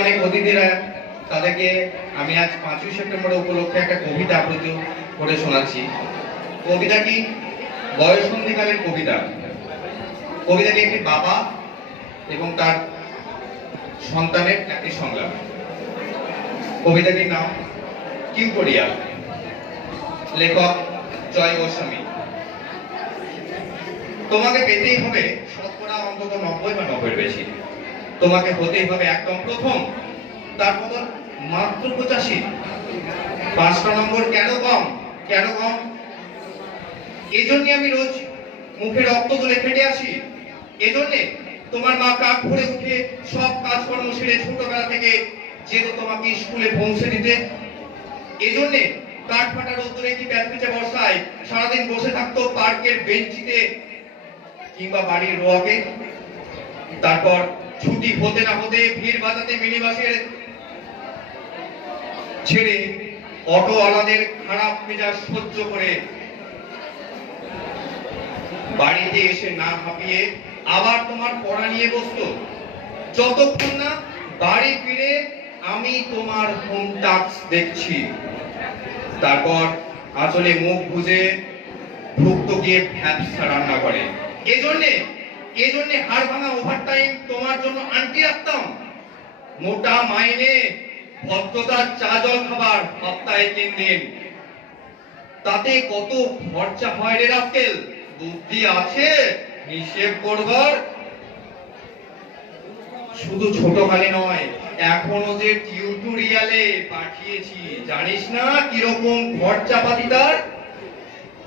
অনেক অতিথিরা, তাদেরকে আমি আজ 5ই সেপ্টেম্বর উপলক্ষে একটা কবিতা আবৃত্তি করে শোনাচ্ছি। কবিতাটি বয়ঃসন্ধিকালের কবিতা। কবিতাটি একটি বাবা এবং তার সন্তানের একটি সংলাপ। কবিতাটির নাম টিউটোরিয়াল। লেখক জয় গোস্বামী। তোমাকে পেতেই হবে শতকরা অন্তত 90 বা 90-এর বেশি। তোমাকে হতেই হবে একদম প্রথম, তারপর মাত্র 85। 5টা নম্বর কেন কম? কেন কম? এজন্য আমি রোজ মুখে রক্ত তুলে খেটে আসি। এজন্যে তোমার মা কাক ভরে উঠে সব কাজকর্ম সেরে ছোটবেলা থেকে যেত তোমাকে স্কুলে পৌঁছে দিতে। এজন্যে কাঠ ফাটা রোদ্দুরে কি প্যাচপিচে বর্ষায় সারাদিন বসে থাকতো পার্কের বেঞ্চিতে কিংবা বাড়ির রোয়াকে। তারপর ছুটি হতে না হতে ভিড় বাজাতে মিনি বাসের ছেড়ে অটোওয়ালাদের খারাপ মেজাজ সহ্য করে বাড়িতে এসে না হাঁপিয়ে আবার তোমার পড়া নিয়ে বসতো, যতক্ষণ না বাড়ি ফিরে আমি তোমার হোম টাস্ক দেখছি। তারপর আসলে মুখ বুঝে ভুক্ত গিয়ে ভ্যাপসা রান্না করে। এজন্যে হাড় ভাঙা ওভারটাইম তোমার জন্য আন্টি রাখতাম। মোটা মাইনে ভদ্রতার চা জল খাবার সপ্তাহে 3 দিন। তাতে কত খরচা হয় রে রাস্কেল, বুদ্ধি আছে হিসেব করবার? শুধু ছোটকালে নয়, এখনো যে টিউটোরিয়ালে পাঠিয়েছি, জানিস না কিরকম খরচাপাতি তার?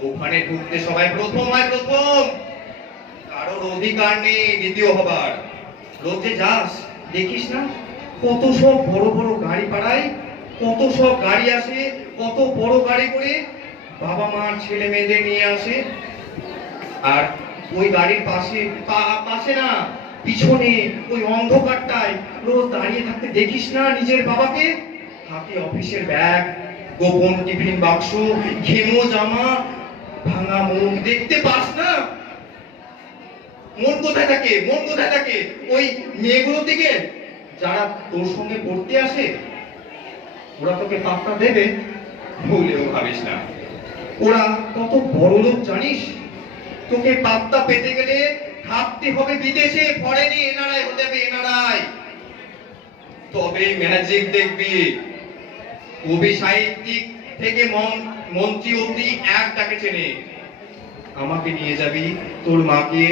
ওখানে ঢুকতে সবাই প্রথম হয়, প্রথম। কারোর অধিকার নেই দ্বিতীয় হবার। রোজে যাস, দেখিস না কত সব বড় বড় গাড়ি পাড়ায়, কত সব গাড়ি আসে, কত বড় গাড়ি করে বাবা মার ছেলে মেয়েদের নিয়ে আসে। আর ওই গাড়ির পাশে না, পিছনে ওই অন্ধকারটায় রোজ দাঁড়িয়ে থাকতে দেখিস না নিজের বাবাকে? হাতে অফিসের ব্যাগ, গোপন টিফিন বাক্স, ঘেমো জামা, ভাঙা মুখ দেখতে পাস না? মন কোথায় থাকে? মন কোথায় থাকে ওই মেয়েগুলোর দিকে যারা তোর সঙ্গে পড়তে আসে? ওরা তোকে পাত্তা দেবে? ভুলেও ভাবিস না। ওরা কত বড় লোক জানিস? তোকে পাত্তা পেতে গেলে থাকতে হবে বিদেশে, ফরেনে, এনআরআই হতে হবে, এনআরআই। তবে ম্যাজিক দেখবি। কবি সাহিত্যিক থেকে মন্ত্রী অবধি এক ডাকে চেনে। আমাকে নিয়ে যাবি তোর মাকে,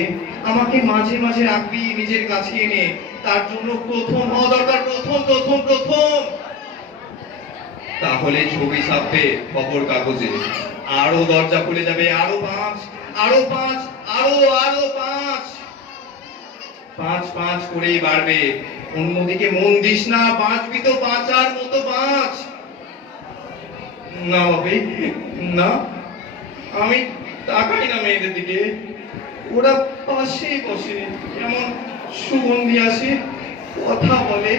আমাকে মাঝে মাঝে রাখবি নিজের কাছে এনে। তার জন্য প্রথম হওয়া দরকার, প্রথম প্রথম প্রথম। তাহলে ছবি ছাপবে খবর কাগজে, আরো দরজা খুলে যাবে, আরো 5, আরো 5, আরো আরো 5। 5 করেই বাড়বে। অন্যদিকে মন দিস না, বাঁচবি তো বাঁচার মতো বাঁচ। না ভাবি না, আমি তাকাই না মেয়েদের দিকে। ওরা পাশেই বসে, এমন সুগন্ধি আসে, কথা বলে।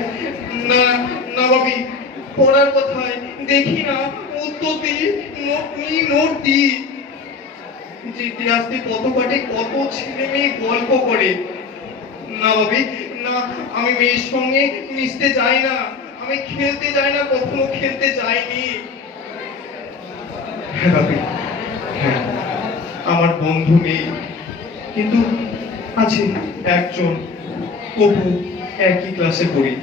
না না ভাবি, পড়ার কথায় দেখি না উত্তর দিই, নোট দিই। যেতে আসতে কত কাটে, কত ছেলে মেয়ে গল্প করে। না ভাবি না, আমি মেয়ের সঙ্গে মিশতে যাই না, আমি খেলতে যাই না, কখনো খেলতে যাইনি। হ্যাঁ ভাবি, হ্যাঁ, আমার বন্ধু নেই, কিন্তু আছে একজন, অপু, একই ক্লাসে পড়ি।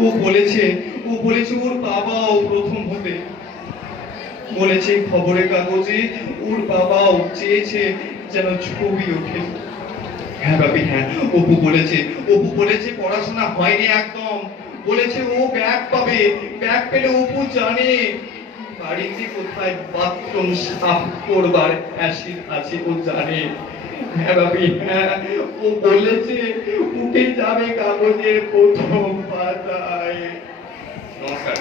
ও বলেছে ওর বাবাও প্রথম হবে। বলেছে খবরের কাগজে ওর বাবাও চেয়েছে যেন ছবি ওঠে। হ্যাঁ ভাবি, হ্যাঁ, অপু বলেছে পড়াশোনা হয়নি একদম। বলেছে ও ব্যাগ পাবে, ব্যাগ পেলে অপু জানে বাড়িতে কোথায় বাথরুম সাফ করবার অ্যাসিড আছে, ও জানে। হ্যাঁ ভাবি, হ্যাঁ, ও বলেছে উঠে যাবে কাগজের প্রথম পাতায়। নমস্কার।